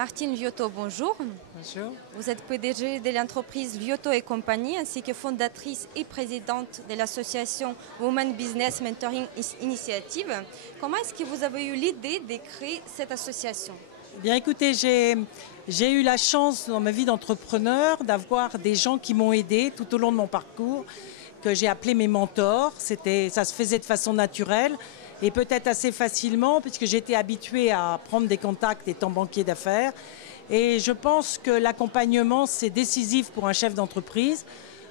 Martine Liotto, bonjour. Bonjour. Vous êtes PDG de l'entreprise Liotto et compagnie ainsi que fondatrice et présidente de l'association Women Business Mentoring Initiative. Comment est-ce que vous avez eu l'idée de créer cette association? Eh bien, écoutez, j'ai eu la chance dans ma vie d'entrepreneur d'avoir des gens qui m'ont aidé tout au long de mon parcours, que j'ai appelé mes mentors. Ça se faisait de façon naturelle et peut-être assez facilement puisque j'étais habituée à prendre des contacts étant banquier d'affaires. Et je pense que l'accompagnement, c'est décisif pour un chef d'entreprise,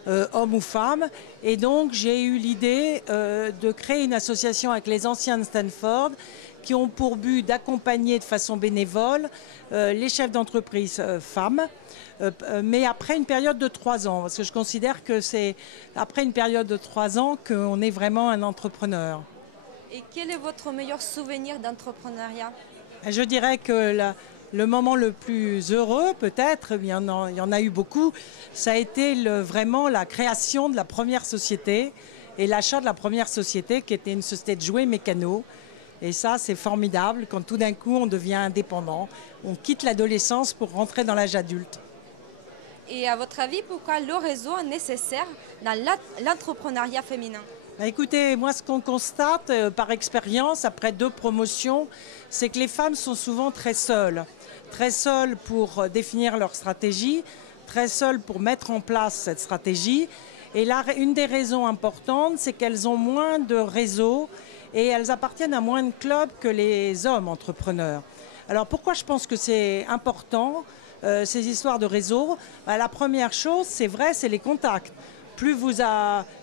homme ou femme. Et donc, j'ai eu l'idée de créer une association avec les anciens de Stanford qui ont pour but d'accompagner de façon bénévole les chefs d'entreprise femmes, mais après une période de 3 ans, parce que je considère que c'est après une période de 3 ans qu'on est vraiment un entrepreneur. Et quel est votre meilleur souvenir d'entrepreneuriat? Je dirais que le moment le plus heureux, peut-être, il y en a eu beaucoup, ça a été vraiment la création de la première société et l'achat de la première société qui était une société de jouets mécanos. Et ça, c'est formidable quand tout d'un coup on devient indépendant. On quitte l'adolescence pour rentrer dans l'âge adulte. Et à votre avis, pourquoi le réseau est nécessaire dans l'entrepreneuriat féminin? Écoutez, moi ce qu'on constate par expérience après 2 promotions, c'est que les femmes sont souvent très seules pour définir leur stratégie, très seules pour mettre en place cette stratégie. Et là, une des raisons importantes, c'est qu'elles ont moins de réseaux et elles appartiennent à moins de clubs que les hommes entrepreneurs. Alors pourquoi je pense que c'est important, ces histoires de réseau? La première chose, c'est vrai, c'est les contacts. Plus vous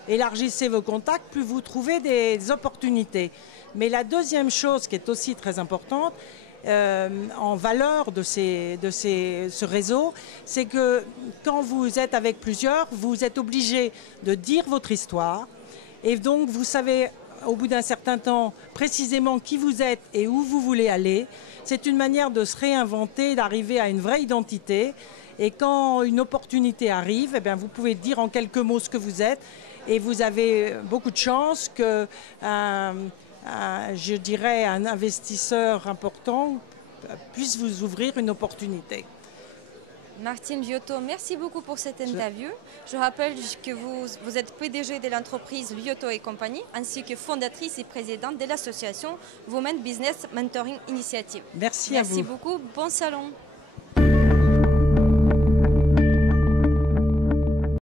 élargissez vos contacts, plus vous trouvez des opportunités. Mais la deuxième chose qui est aussi très importante, en valeur de ce réseau, c'est que quand vous êtes avec plusieurs, vous êtes obligé de dire votre histoire. Et donc, vous savez, au bout d'un certain temps, précisément qui vous êtes et où vous voulez aller. C'est une manière de se réinventer, d'arriver à une vraie identité. Et quand une opportunité arrive, eh bien, vous pouvez dire en quelques mots ce que vous êtes. Et vous avez beaucoup de chance que, je dirais, un investisseur important puisse vous ouvrir une opportunité. Martine Liotto, merci beaucoup pour cette interview. Je rappelle que vous êtes PDG de l'entreprise Liotto et compagnie, ainsi que fondatrice et présidente de l'association Women Business Mentoring Initiative. Merci à vous. Merci beaucoup, bon salon.